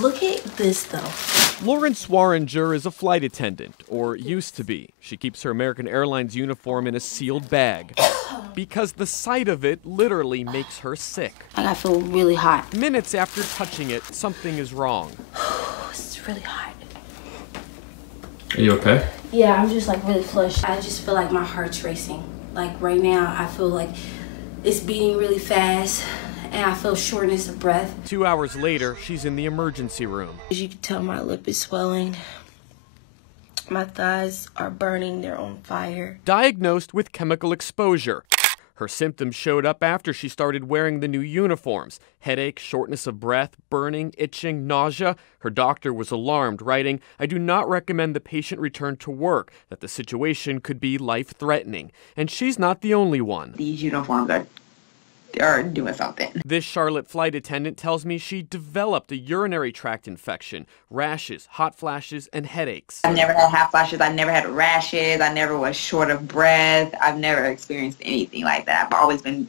Look at this, though. Lauren Swaringer is a flight attendant, or used to be. She keeps her American Airlines uniform in a sealed bag because the sight of it literally makes her sick. I feel really hot. Minutes after touching it, something is wrong. It's really hot. Are you okay? Yeah, I'm just like really flushed. I just feel like my heart's racing. Like right now, I feel like it's beating really fast. And I feel shortness of breath. 2 hours later, she's in the emergency room. As you can tell, my lip is swelling. My thighs are burning, they're on fire. Diagnosed with chemical exposure. Her symptoms showed up after she started wearing the new uniforms. Headache, shortness of breath, burning, itching, nausea. Her doctor was alarmed, writing, "I do not recommend the patient return to work, that the situation could be life-threatening." And she's not the only one. These uniforms are doing something. This Charlotte flight attendant tells me she developed a urinary tract infection, rashes, hot flashes, and headaches. I've never had hot flashes. I've never had rashes. I never was short of breath. I've never experienced anything like that. I've always been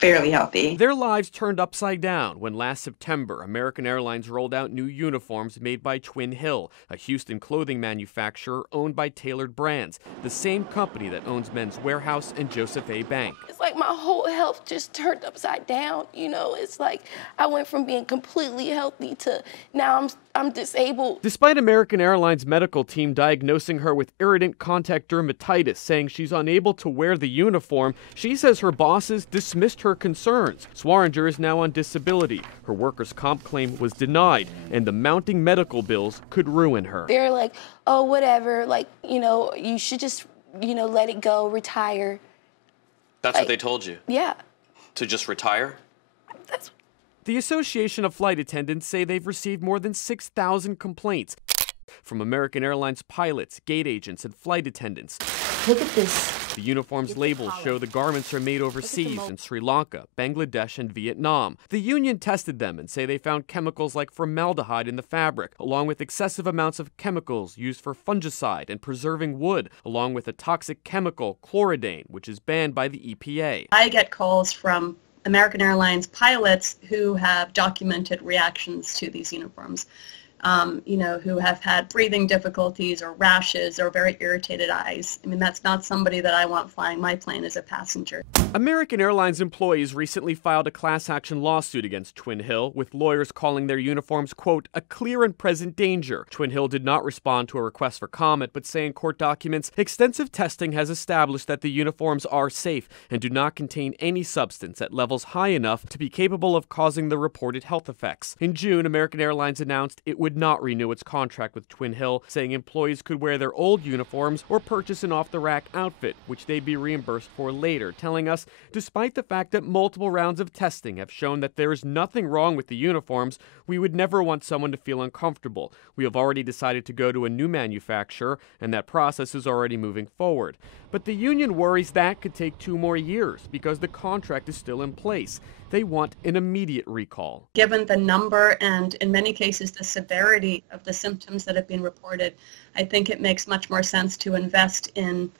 fairly healthy. Their lives turned upside down when last September, American Airlines rolled out new uniforms made by Twin Hill, a Houston clothing manufacturer owned by Tailored Brands, the same company that owns Men's Warehouse and Joseph A. Bank. It's like my whole health just turned upside down, you know? It's like I went from being completely healthy to now I'm disabled. Despite American Airlines medical team diagnosing her with irritant contact dermatitis, saying she's unable to wear the uniform, she says her bosses dismissed her concerns. Swaringer is now on disability. Her workers' comp claim was denied, and the mounting medical bills could ruin her. They're like, oh, whatever, like, you know, you should just, you know, let it go, retire. That's what they told you? Yeah. To just retire? That's... The Association of Flight Attendants say they've received more than 6,000 complaints from American Airlines pilots, gate agents, and flight attendants. Look at this. The uniform's labels show the garments are made overseas in Sri Lanka, Bangladesh, and Vietnam. The union tested them and say they found chemicals like formaldehyde in the fabric, along with excessive amounts of chemicals used for fungicide and preserving wood, along with a toxic chemical, chloridane, which is banned by the EPA. I get calls from American Airlines pilots who have documented reactions to these uniforms. You know, who have had breathing difficulties or rashes or very irritated eyes. I mean, that's not somebody that I want flying my plane as a passenger. American Airlines employees recently filed a class action lawsuit against Twin Hill, with lawyers calling their uniforms, quote, a clear and present danger. Twin Hill did not respond to a request for comment, but say in court documents, extensive testing has established that the uniforms are safe and do not contain any substance at levels high enough to be capable of causing the reported health effects. In June, American Airlines announced it would not renew its contract with Twin Hill, saying employees could wear their old uniforms or purchase an off-the-rack outfit, which they'd be reimbursed for later, telling us, despite the fact that multiple rounds of testing have shown that there is nothing wrong with the uniforms, we would never want someone to feel uncomfortable. We have already decided to go to a new manufacturer, and that process is already moving forward. But the union worries that could take 2 more years because the contract is still in place. They want an immediate recall. Given the number and, in many cases, the severity of the symptoms that have been reported, I think it makes much more sense to invest in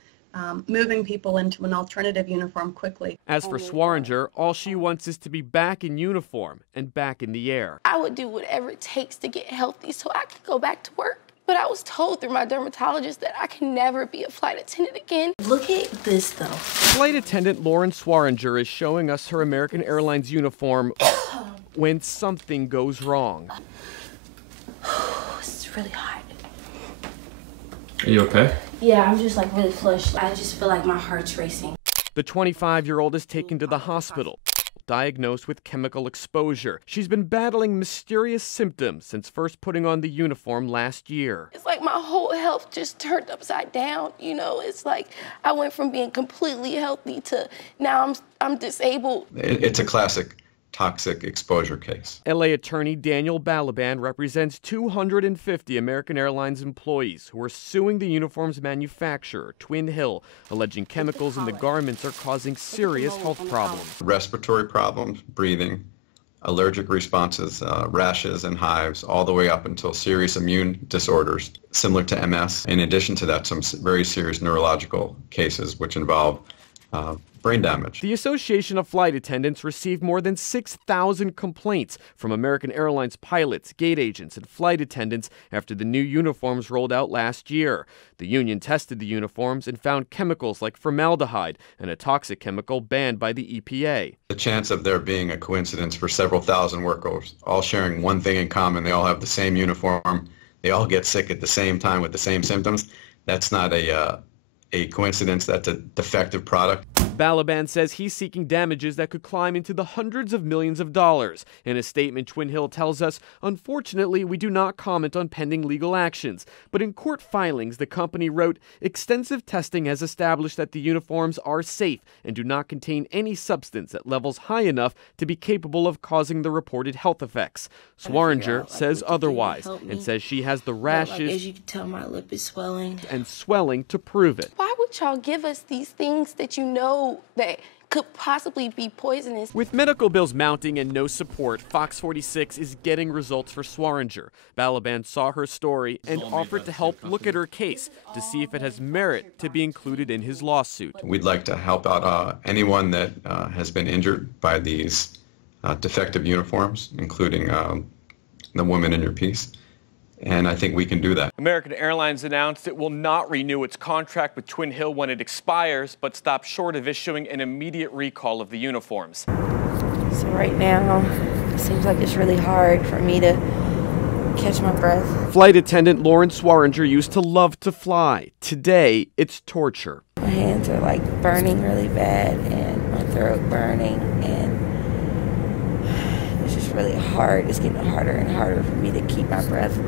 moving people into an alternative uniform quickly. As for Swaringer, all she wants is to be back in uniform and back in the air. I would do whatever it takes to get healthy so I could go back to work. But I was told through my dermatologist that I can never be a flight attendant again. Look at this, though. Flight attendant Lauren Swaringer is showing us her American Airlines uniform when something goes wrong. It's really hot. Are you okay? Yeah, I'm just like really flushed. I just feel like my heart's racing. The 25-year-old is taken to the hospital, diagnosed with chemical exposure. She's been battling mysterious symptoms since first putting on the uniform last year. It's like my whole health just turned upside down, you know? It's like I went from being completely healthy to now I'm disabled. It's a classic toxic exposure case. LA attorney Daniel Balaban represents 250 American Airlines employees who are suing the uniform's manufacturer, Twin Hill, alleging chemicals in the garments are causing serious health problems. Respiratory problems, breathing, allergic responses, rashes and hives, all the way up until serious immune disorders similar to MS. In addition to that, some very serious neurological cases which involve brain damage. The Association of Flight Attendants received more than 6,000 complaints from American Airlines pilots, gate agents, and flight attendants after the new uniforms rolled out last year. The union tested the uniforms and found chemicals like formaldehyde and a toxic chemical banned by the EPA. The chance of there being a coincidence for several thousand workers all sharing one thing in common, they all have the same uniform, they all get sick at the same time with the same symptoms, that's not a coincidence, that's a defective product. Balaban says he's seeking damages that could climb into the hundreds of millions of dollars. In a statement, Twin Hill tells us, "Unfortunately, we do not comment on pending legal actions." But in court filings, the company wrote, "Extensive testing has established that the uniforms are safe and do not contain any substance at levels high enough to be capable of causing the reported health effects." Swaringer says otherwise and says she has the rashes, as you can tell, my lip is swelling, and swelling to prove it. Why would y'all give us these things that you know that could possibly be poisonous? With medical bills mounting and no support, Fox 46 is getting results for Swaringer. Balaban saw her story and offered to help look at her case to see if it has merit to be included in his lawsuit. We'd like to help out anyone that has been injured by these defective uniforms, including the woman in your piece. And I think we can do that. American Airlines announced it will not renew its contract with Twin Hill when it expires, but stopped short of issuing an immediate recall of the uniforms. So right now, it seems like it's really hard for me to catch my breath. Flight attendant Lauren Swaringer used to love to fly. Today, it's torture. My hands are like burning really bad and my throat burning, and it's just really hard. It's getting harder and harder for me to keep my breath,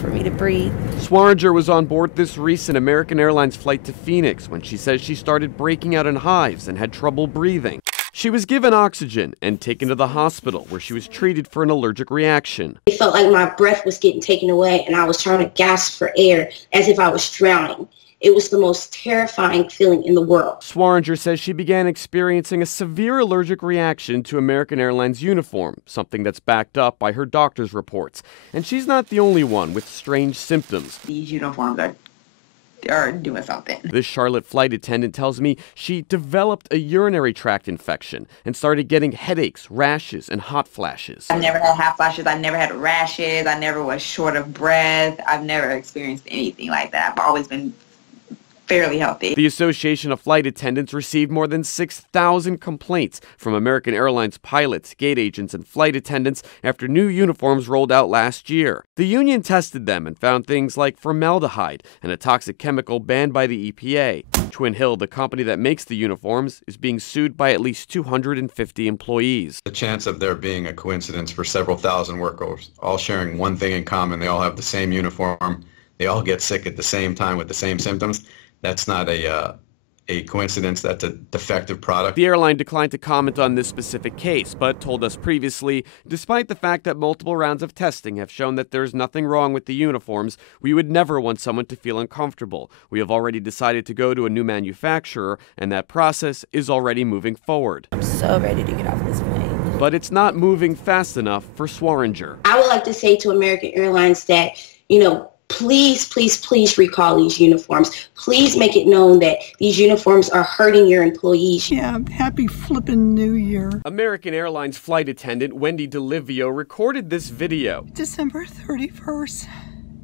for me to breathe. Swaringer was on board this recent American Airlines flight to Phoenix when she says she started breaking out in hives and had trouble breathing. She was given oxygen and taken to the hospital where she was treated for an allergic reaction. It felt like my breath was getting taken away and I was trying to gasp for air as if I was drowning. It was the most terrifying feeling in the world. Swaringer says she began experiencing a severe allergic reaction to American Airlines uniform, something that's backed up by her doctor's reports. And she's not the only one with strange symptoms. These uniforms are doing something. This Charlotte flight attendant tells me she developed a urinary tract infection and started getting headaches, rashes, and hot flashes. I've never had hot flashes. I've never had rashes. I never was short of breath. I've never experienced anything like that. I've always been fairly healthy. The Association of Flight Attendants received more than 6,000 complaints from American Airlines pilots, gate agents, and flight attendants after new uniforms rolled out last year. The union tested them and found things like formaldehyde and a toxic chemical banned by the EPA. Twin Hill, the company that makes the uniforms, is being sued by at least 250 employees. The chance of there being a coincidence for several thousand workers all sharing one thing in common, they all have the same uniform, they all get sick at the same time with the same symptoms, that's not a coincidence, that's a defective product. The airline declined to comment on this specific case, but told us previously, despite the fact that multiple rounds of testing have shown that there's nothing wrong with the uniforms, we would never want someone to feel uncomfortable. We have already decided to go to a new manufacturer, and that process is already moving forward. I'm so ready to get off this plane. But it's not moving fast enough for Swaringer. I would like to say to American Airlines that, please, please, please recall these uniforms. Please make it known that these uniforms are hurting your employees. Yeah, happy flippin' New Year. American Airlines flight attendant Wendy DeLivio recorded this video. December 31st,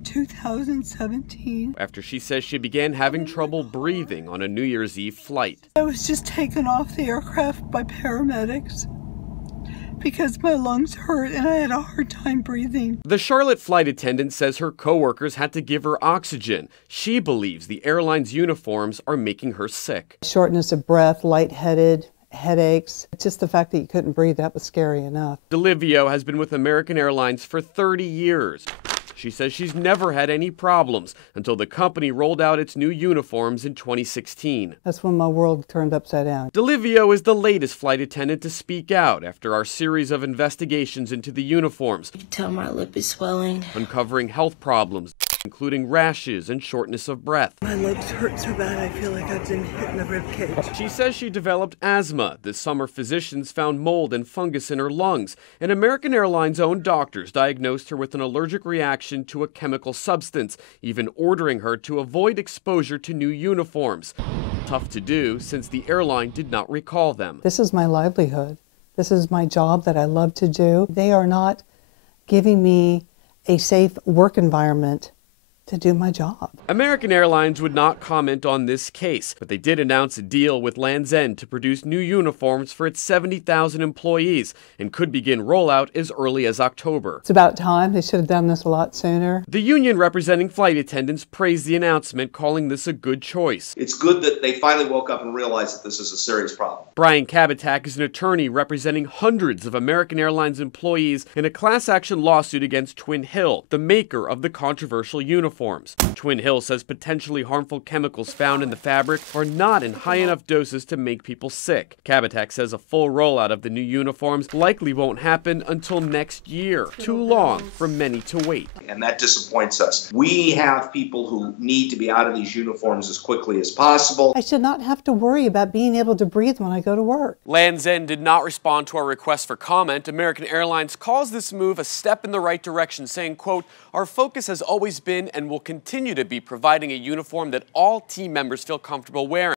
2017. After she says she began having trouble breathing on a New Year's Eve flight. I was just taken off the aircraft by paramedics because my lungs hurt and I had a hard time breathing. The Charlotte flight attendant says her coworkers had to give her oxygen. She believes the airline's uniforms are making her sick. Shortness of breath, lightheaded, headaches. Just the fact that you couldn't breathe, that was scary enough. DeLivio has been with American Airlines for 30 years. She says she's never had any problems until the company rolled out its new uniforms in 2016. That's when my world turned upside down. DeLivio is the latest flight attendant to speak out after our series of investigations into the uniforms. You can tell my lip is swelling, uncovering health problems. including rashes and shortness of breath. My legs hurt so bad I feel like I've been hit in the ribcage. She says she developed asthma. This summer, physicians found mold and fungus in her lungs, and American Airlines' own doctors diagnosed her with an allergic reaction to a chemical substance, even ordering her to avoid exposure to new uniforms. Tough to do since the airline did not recall them. This is my livelihood. This is my job that I love to do. They are not giving me a safe work environment to do my job. American Airlines would not comment on this case, but they did announce a deal with Land's End to produce new uniforms for its 70,000 employees and could begin rollout as early as October. It's about time. They should have done this a lot sooner. The union representing flight attendants praised the announcement, calling this a good choice. It's good that they finally woke up and realized that this is a serious problem. Brian Kabatak is an attorney representing hundreds of American Airlines employees in a class action lawsuit against Twin Hill, the maker of the controversial uniforms. Twin Hill says potentially harmful chemicals found in the fabric are not in high enough doses to make people sick. Kabatak says a full rollout of the new uniforms likely won't happen until next year. Too long for many to wait. And that disappoints us. We have people who need to be out of these uniforms as quickly as possible. I should not have to worry about being able to breathe when I go to work. Land's End did not respond to our request for comment. American Airlines calls this move a step in the right direction, saying, quote, "Our focus has always been and will continue to be providing a uniform that all team members feel comfortable wearing."